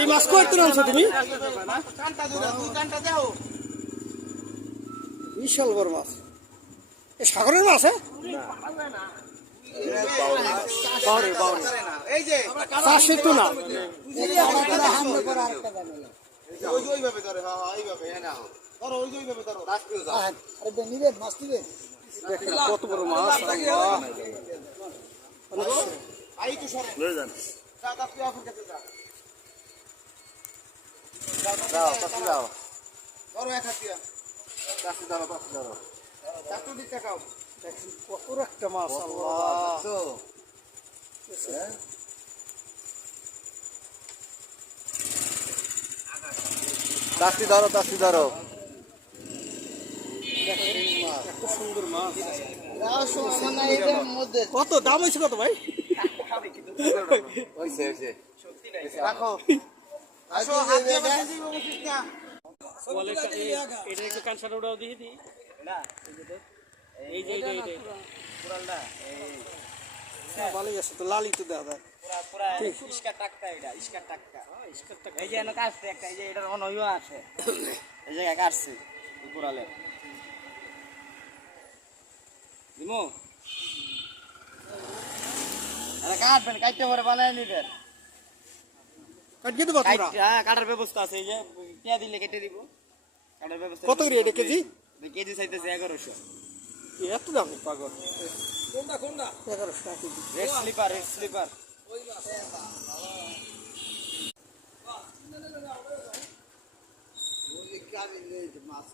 এই মাছ কত আনছো তুমি? বিশাল বড় মাছ। এই সাগরের মাছ? চাষের তো না। কত বড় মাছ! কত একটা মাছ! তাসি ধরো তাসি ধরো। এত সুন্দর মাছ! কত দাম হয়েছে কত ভাই? এটা একটু কানসার ওটাও দিয়ে দিই। এই যে ভালোই আছে তো, লালই তো দেখা যায়। এই যে কাটছে একটা, এই যে এটার অনয় আছে, এই জায়গায় কাটছে কোরালে দিমু কাটবেন, কাটতে পরে বানায় নিবেন। কাটিয়ে দেবো তোমরা? কাটার ব্যবস্থা আছে, এই যে পেঁয়া দিলে কেটে দিব। কাটার ব্যবস্থা কত করে এটা কেজি? কেজি চাইতেছে 1100। এত দাম পাগল! কোনটা 1100 টাকা কেজি। রেড স্লিপার মাছ